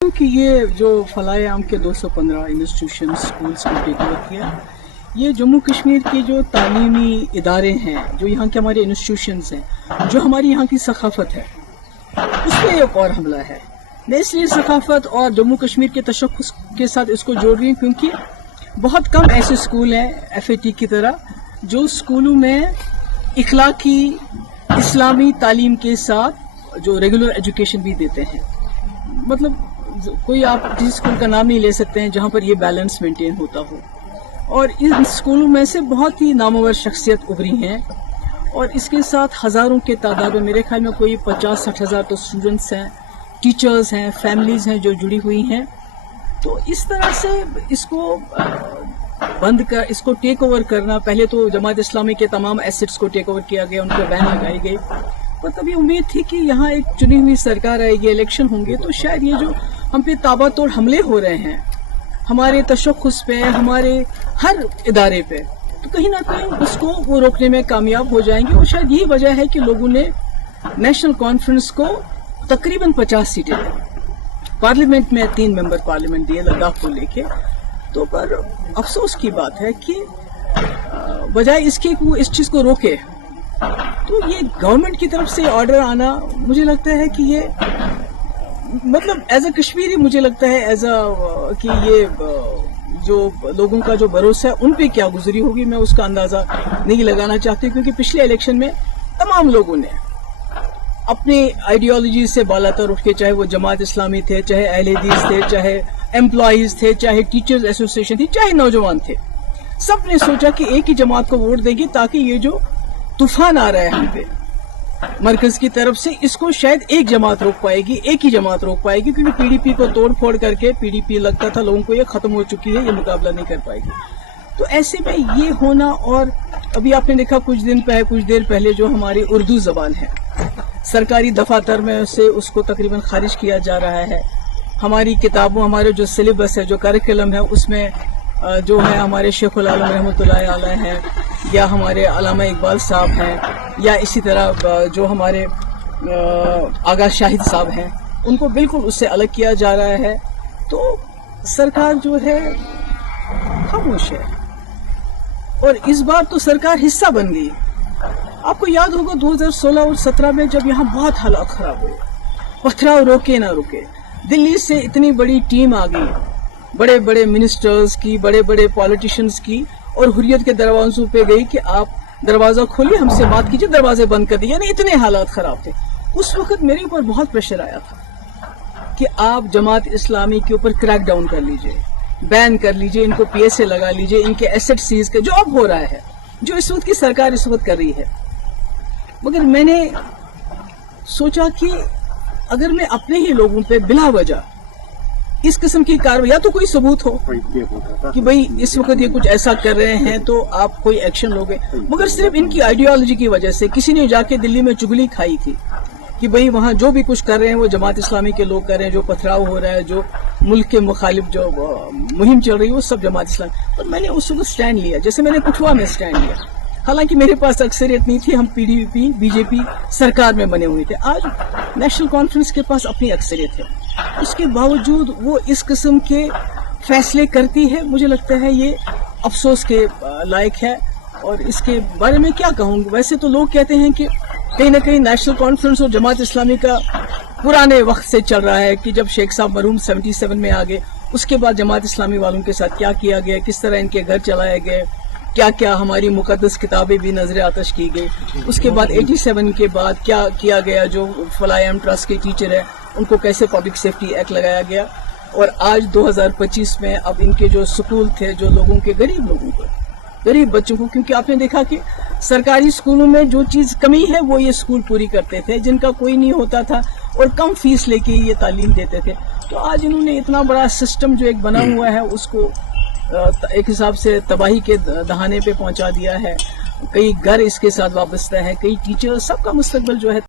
कि ये जो फलाए आम के 215 इंस्टीट्यूशन स्कूल्स को टेक ओवर किया, ये जम्मू कश्मीर के जो तालीमी इदारे हैं, जो यहाँ के हमारे इंस्टीट्यूशंस हैं, जो हमारी यहाँ की सकाफत है, उस पर एक और हमला है। मैं इसलिए सकाफत और जम्मू कश्मीर के तशख्खुस के साथ इसको जोड़ रही हूँ क्योंकि बहुत कम ऐसे स्कूल हैं FAT की तरह जो स्कूलों में इखलाकी इस्लामी तालीम के साथ जो रेगुलर एजुकेशन भी देते हैं। मतलब कोई आप जिस स्कूल का नाम नहीं ले सकते हैं जहाँ पर ये बैलेंस मेंटेन होता हो। और इन स्कूलों में से बहुत ही नामवर शख्सियत उभरी हैं और इसके साथ हज़ारों के तादाद में, मेरे ख्याल में कोई 50-60 हज़ार तो स्टूडेंट्स हैं, टीचर्स हैं, फैमिलीज़ हैं जो जुड़ी हुई हैं। तो इस तरह से इसको इसको टेक ओवर करना, पहले तो जमात इस्लामी के तमाम एसेट्स को टेक ओवर किया गया, उन पर बैन लगाई गई, पर तभी उम्मीद थी कि यहाँ एक चुनी हुई सरकार आएगी, इलेक्शन होंगे, तो शायद ये जो हम पे ताबड़तोड़ हमले हो रहे हैं हमारे तशख्खुस पे, हमारे हर इदारे पे, तो कहीं ना कहीं उसको वो रोकने में कामयाब हो जाएंगे। और शायद यही वजह है कि लोगों ने नेशनल कॉन्फ्रेंस को तकरीबन 50 सीटें दी, पार्लियामेंट में 3 मेंबर पार्लियामेंट दिए लद्दाख को लेके। तो पर अफसोस की बात है कि बजाय इसके कि वो इस चीज़ को रोके, तो ये गवर्नमेंट की तरफ से ऑर्डर आना, मुझे लगता है कि ये मतलब एज अ कश्मीरी मुझे लगता है कि ये जो लोगों का जो भरोसा है उन पे क्या गुजरी होगी, मैं उसका अंदाजा नहीं लगाना चाहती, क्योंकि पिछले इलेक्शन में तमाम लोगों ने अपनी आइडियोलॉजी से बालातर उठ के, चाहे वो जमात इस्लामी थे, चाहे अहले हदीस थे, चाहे एम्प्लॉयज थे, चाहे टीचर्स एसोसिएशन थी, चाहे नौजवान थे, सब ने सोचा कि एक ही जमात को वोट देंगे ताकि ये जो तूफान आ रहा है हम पे मरकज की तरफ से, इसको शायद एक जमात रोक पाएगी, एक ही जमात रोक पाएगी, क्योंकि PDP को तोड़ फोड़ करके PDP लगता था लोगों को ये खत्म हो चुकी है, ये मुकाबला नहीं कर पाएगी। तो ऐसे में ये होना, और अभी आपने देखा कुछ देर पहले जो हमारी उर्दू जबान है सरकारी दफातर में से उसको तकरीबन खारिज किया जा रहा है। हमारी किताबों, हमारे जो सिलेबस है, जो करिकुलम है, उसमें जो है हमारे शेखुल आलम रहमतुल्लाह अलैह हैं, या हमारे अल्लामा इकबाल साहब हैं, या इसी तरह जो हमारे आगा शाहिद साहब हैं, उनको बिल्कुल उससे अलग किया जा रहा है। तो सरकार जो है खामोश है, और इस बार तो सरकार हिस्सा बन गई। आपको याद होगा 2016 और 17 में जब यहाँ बहुत हालात खराब हुए, पथराव रोके ना रुके, दिल्ली से इतनी बड़ी टीम आ गई, बड़े बड़े मिनिस्टर्स की, बड़े बड़े पॉलिटिशियंस की, और हुर्रियत के दरवाजों पे गई कि आप दरवाजा खोलिए, हमसे बात कीजिए, दरवाजे बंद कर दिए। यानी इतने हालात खराब थे। उस वक्त मेरे ऊपर बहुत प्रेशर आया था कि आप जमात इस्लामी के ऊपर क्रैक डाउन कर लीजिए, बैन कर लीजिए, इनको PSA लगा लीजिए, इनके एसेट सीज कर, जो अब हो रहा है, जो इस वक्त की सरकार इस वक्त कर रही है। मगर मैंने सोचा कि अगर मैं अपने ही लोगों पे बिला वजह इस किस्म की कार्रवाई, या तो कोई सबूत हो कि भाई इस वक्त ये कुछ ऐसा कर रहे हैं तो आप कोई एक्शन लोगे, मगर सिर्फ इनकी आइडियोलॉजी की वजह से किसी ने जाके दिल्ली में चुगली खाई थी कि भाई वहां जो भी कुछ कर रहे हैं वो जमात इस्लामी के लोग कर रहे हैं, जो पथराव हो रहा है, जो मुल्क के मुखालिफ जो मुहिम चल रही है, वो सब जमात इस्लामी। और मैंने उस वक्त स्टैंड लिया, जैसे मैंने कुठवा में स्टैंड लिया। हालांकि मेरे पास अक्सरियत नहीं थी, हम PDP BJP सरकार में बने हुए थे। आज नेशनल कॉन्फ्रेंस के पास अपनी अक्सरियत है, उसके बावजूद वो इस किस्म के फैसले करती है। मुझे लगता है ये अफसोस के लायक है, और इसके बारे में क्या कहूँगी। वैसे तो लोग कहते हैं कि कहीं ना कहीं नेशनल कॉन्फ्रेंस और जमात इस्लामी का पुराने वक्त से चल रहा है, कि जब शेख साहब मरहूम 77 में आ गए, उसके बाद जमात इस्लामी वालों के साथ क्या किया गया, किस तरह इनके घर चलाए गए, क्या क्या हमारी मुकद्दस किताबें भी नजर आतश की गई। उसके बाद 87 के बाद क्या किया गया, जो फलायम ट्रस्ट के टीचर है उनको कैसे पब्लिक सेफ्टी एक्ट लगाया गया। और आज 2025 में अब इनके जो स्कूल थे, जो लोगों के गरीब लोगों को, गरीब बच्चों को, क्योंकि आपने देखा कि सरकारी स्कूलों में जो चीज़ कमी है वो ये स्कूल पूरी करते थे, जिनका कोई नहीं होता था, और कम फीस लेके ये तालीम देते थे। तो आज इन्होंने इतना बड़ा सिस्टम जो एक बना हुआ है उसको एक हिसाब से तबाही के दहाने पे पहुंचा दिया है। कई घर इसके साथ वाबस्ता है, कई टीचर, सबका मुस्तकबिल जो है